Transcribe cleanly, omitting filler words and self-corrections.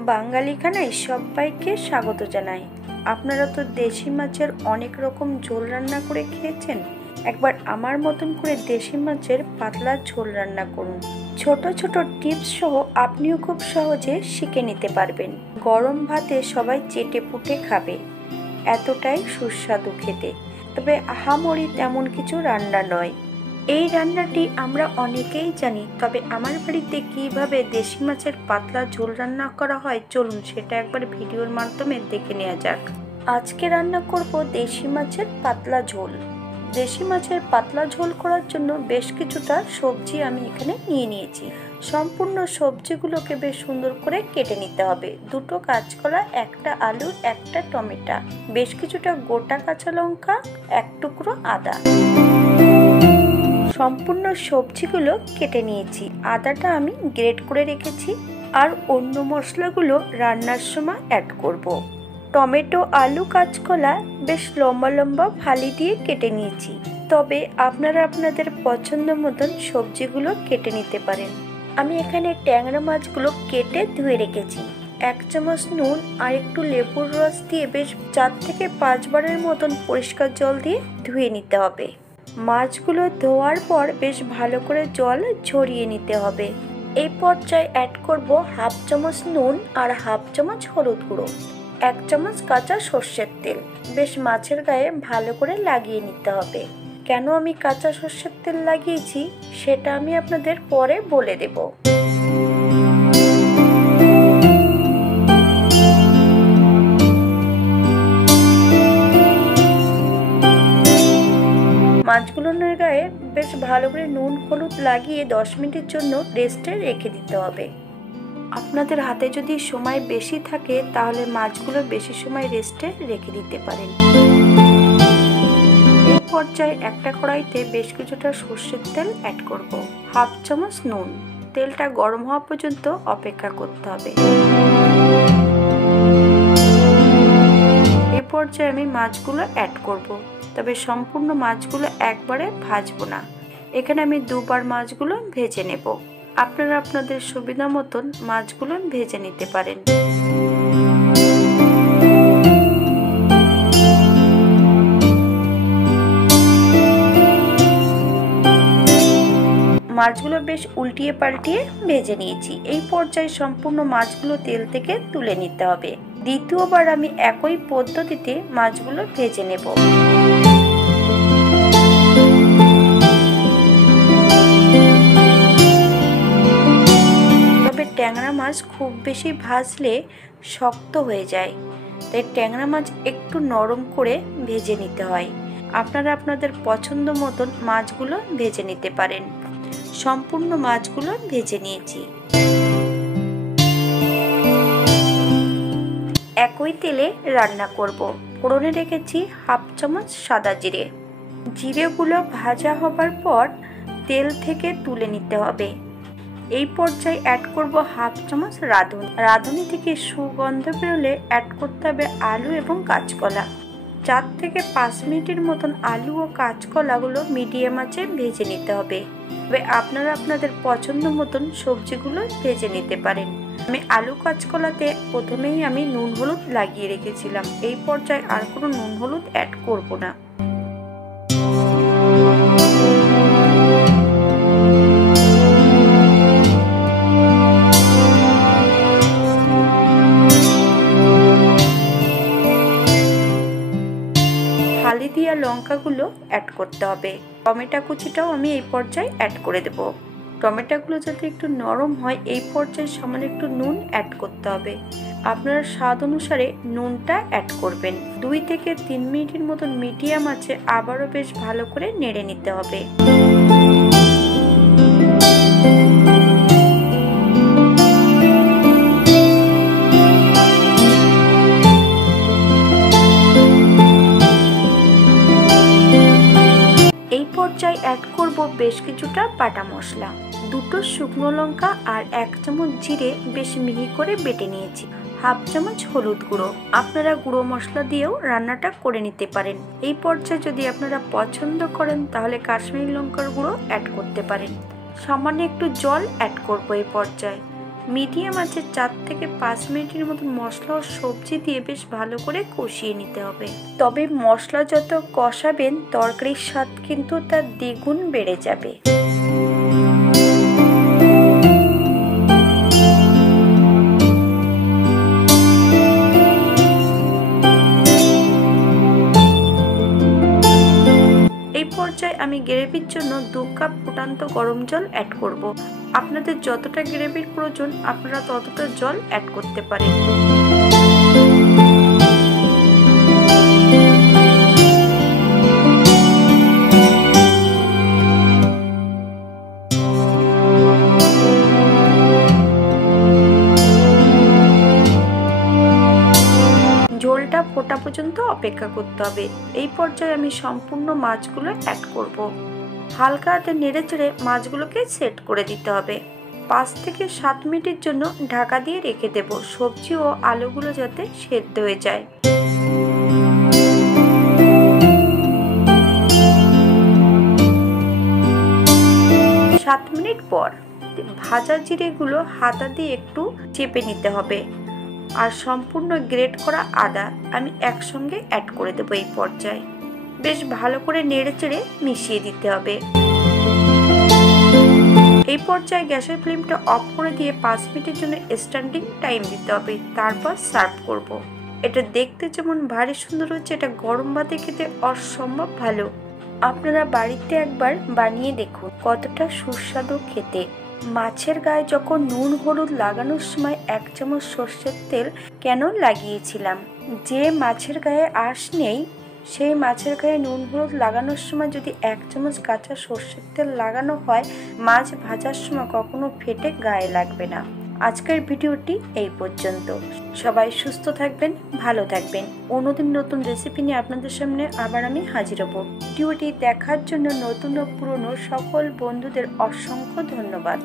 বাঙালি খানায় সবাইকে স্বাগত জানাই। আপনারা তো দেশি মাছের অনেক রকম ঝোল রান্না করে খেয়েছেন। একবার আমার মতন করে দেশি মাছের পাতলা ঝোল রান্না করুন। ছোট ছোট টিপস সহ আপনিও খুব সহজে শিখে নিতে পারবেন। গরম ভাতে সবাই চেটে পুটে খাবে, এতটাই সুস্বাদু খেতে। তবে আহামরি তেমন কিছু রান্না নয়। এই রান্নাটি আমরা অনেকেই জানি, তবে আমার বাড়িতে কিভাবে দেশি মাছের পাতলা ঝোল রান্না করা হয় চলুন সেটা একবার ভিডিওর মাধ্যমে দেখে নেওয়া যাক। আজকে রান্না করব দেশি মাছের পাতলা ঝোল। দেশি মাছের পাতলা ঝোল করার জন্য বেশ কিছুটা সবজি আমি এখানে নিয়ে নিয়েছি। সম্পূর্ণ সবজিগুলোকে বেশ সুন্দর করে কেটে নিতে হবে। দুটো কাঁচকলা, একটা আলু, একটা টমেটো, বেশ কিছুটা গোটা কাঁচা লঙ্কা, এক টুকরো আদা। সম্পূর্ণ সবজিগুলো কেটে নিয়েছি। আদাটা আমি গ্রেট করে রেখেছি। আর অন্য মশলাগুলো রান্নার সময় অ্যাড করব। টমেটো, আলু, কাঁচকলা বেশ লম্বা লম্বা ফালি দিয়ে কেটে নিয়েছি। তবে আপনারা আপনাদের পছন্দ মতন সবজিগুলো কেটে নিতে পারেন। আমি এখানে ট্যাংরা মাছগুলো কেটে ধুয়ে রেখেছি। 1 চামচ নুন আর একটু লেবুর রস দিয়ে বেশ 4 থেকে 5 বারের মতন পরিষ্কার জল দিয়ে ধুয়ে নিতে হবে। মাছগুলো ধোয়ার পর বেশ ভালো করে জল ঝরিয়ে নিতে হবে। এই পর্যায়ে অ্যাড করব 1/2 চামচ নুন আর 1/2 চামচ হলুদ গুঁড়ো, 1 চামচ কাঁচা সর্ষের তেল। বেশ মাছের গায়ে ভালো করে লাগিয়ে নিতে হবে। কেন আমি কাঁচা সর্ষের তেল লাগিয়েছি সেটা আমি আপনাদের পরে বলে দেব। মাছগুলোর গায়ে বেশ ভালো করে নুন হলুদ লাগিয়ে 10 মিনিটের জন্য রেস্টে রেখে দিতে হবে। আপনাদের হাতে যদি সময় বেশি থাকে তাহলে মাছগুলো বেশি সময় রেস্টে রেখে দিতে পারেন। এই পর্যায়ে একটা কড়াইতে বেশ কিছুটা সর্ষের তেল অ্যাড করব। 1/2 চামচ নুন। তেলটা গরম হওয়া পর্যন্ত অপেক্ষা করতে হবে। এই পর্যায়ে আমি মাছগুলো অ্যাড করব। তবে সম্পূর্ণ মাছগুলো একবারে ভাজবো না, এখানে আমি দুবার মাছগুলো ভেজে নেব। আপনারা আপনাদের সুবিধা মতন মাছগুলো ভেজে নিতে পারেন। মাছগুলো বেশ উল্টিয়ে পাল্টিয়ে ভেজে নিয়েছি। এই পর্যায়ে সম্পূর্ণ মাছগুলো তেল থেকে তুলে নিতে হবে। দ্বিতীয়বার আমি একই পদ্ধতিতে মাছগুলো ভেজে নেব। তবে ট্যাংরা মাছ খুব বেশি ভাজলে শক্ত হয়ে যায়, তাই ট্যাংরা মাছ একটু নরম করে ভেজে নিতে হয়। আপনারা আপনাদের পছন্দ মতন মাছগুলো ভেজে নিতে পারেন। সম্পূর্ণ মাছগুলো ভেজে নিয়েছি। একই তেলে রান্না করব। ফোড়নে রেখেছি 1/2 চামচ সাদা জিরে। জিরেগুলো ভাজা হবার পর তেল থেকে তুলে নিতে হবে। এই পর্যায়ে অ্যাড করব 1/2 চামচ রাঁধুনি। রাঁধুনি থেকে সুগন্ধ বেরোলে অ্যাড করতে হবে আলু এবং কাঁচকলা। 4 থেকে 5 মিনিটের মতন আলু ও কাঁচকলাগুলো মিডিয়াম আঁচে ভেজে নিতে হবে। তবে আপনারা আপনাদের পছন্দ মতন সবজিগুলো ভেজে নিতে পারেন। আমি আলু কাঁচকলাতে প্রথমেই আমি নুন হলুদ লাগিয়ে রেখেছিলাম। এই পর্যায়ে আর কোনো নুন হলুদ অ্যাড করব না। ফালি দিয়া লঙ্কাগুলো অ্যাড করতে হবে। টমেটো কুচিটাও আমি এই পর্যায়ে অ্যাড করে দেব। টমেটোগুলো যাতে একটু নরম হয় এই পর্যায়ে সামান্য একটু নুন অ্যাড করতে হবে। আপনারা স্বাদ অনুসারে নুনটা অ্যাড করবেন। 2 থেকে 3 মিনিটের মতন মিডিয়াম আঁচে আবারও বেশ ভালো করে নেড়ে নিতে হবে। এই পর্যায়ে অ্যাড করব বেশ কিছুটা বাটা মশলা। 2টো শুকনো লঙ্কা আর 1 চামচ জিরে বেশ মিহি করে বেটে নিয়েছি। 1/2 চামচ হলুদ গুঁড়ো। আপনারা গুঁড়ো মশলা দিয়েও রান্নাটা করে নিতে পারেন। এই পর্যায়ে যদি আপনারা পছন্দ করেন তাহলে কাশ্মীরি লঙ্কার গুঁড়ো অ্যাড করতে পারেন। সামান্য একটু জল অ্যাড করব এই পর্যায়ে। মিডিয়াম আঁচে 4 থেকে 5 মিনিটের মতো মশলা ও সবজি দিয়ে বেশ ভালো করে কষিয়ে নিতে হবে। তবে মশলা যত কষাবেন তরকারির স্বাদ কিন্তু তার দ্বিগুণ বেড়ে যাবে। এই পর্যায়ে আমি গ্রেভির জন্য 2 কাপ ফুটান্ত গরম জল অ্যাড করব। আপনাদের যতটা গ্রেভির প্রয়োজন আপনারা ততটা জল অ্যাড করতে পারেন। ঝোলটা ফোটা পর্যন্ত অপেক্ষা করতে হবে। এই পর্যায়ে আমি সম্পূর্ণ মাছগুলো অ্যাড করব। হালকা হাতে নেড়ে চেড়ে মাছগুলোকে সেট করে দিতে হবে। 5 থেকে 7 মিনিটের জন্য ঢাকা দিয়ে রেখে দেব, সবজি ও আলুগুলো যাতে সেদ্ধ হয়ে যায়। 7 মিনিট পর ভাজা জিরেগুলো হাতা দিয়ে একটু চেপে নিতে হবে, আর সম্পূর্ণ গ্রেট করা আদা আমি একসঙ্গে অ্যাড করে দেবো। এই পর্যায়ে বেশ ভালো করে নেড়ে চেড়ে মিশিয়ে দিতে হবে। এই পর্যায়ে গ্যাসের ফ্লেমটা অফ করে দিয়ে 5 মিনিটের জন্য স্ট্যান্ডিং টাইম দিতে হবে, তারপর সার্ভ করব। এটা দেখতে যেমন ভারী সুন্দর হচ্ছে, এটা গরম ভাতে খেতে অসম্ভব ভালো। আপনারা বাড়িতে একবার বানিয়ে দেখুন কতটা সুস্বাদু খেতে। মাছের গায়ে যখন নুন হলুদ লাগানোর সময় 1 চামচ সর্ষের তেল কেন লাগিয়েছিলাম? যে মাছের গায়ে আঁশ নেই সেই মাছের গায়ে নুন হলুদ লাগানোর সময় যদি 1 চামচ কাঁচা সর্ষের তেল লাগানো হয়, মাছ ভাজার সময় কখনো ফেটে গায়ে লাগবে না। আজকের ভিডিওটি এই পর্যন্ত। সবাই সুস্থ থাকবেন, ভালো থাকবেন। অন্যদিন নতুন রেসিপি নিয়ে আপনাদের সামনে আবার আমি হাজির হব। ভিডিওটি দেখার জন্য নতুন ও পুরনো সকল বন্ধুদের অসংখ্য ধন্যবাদ।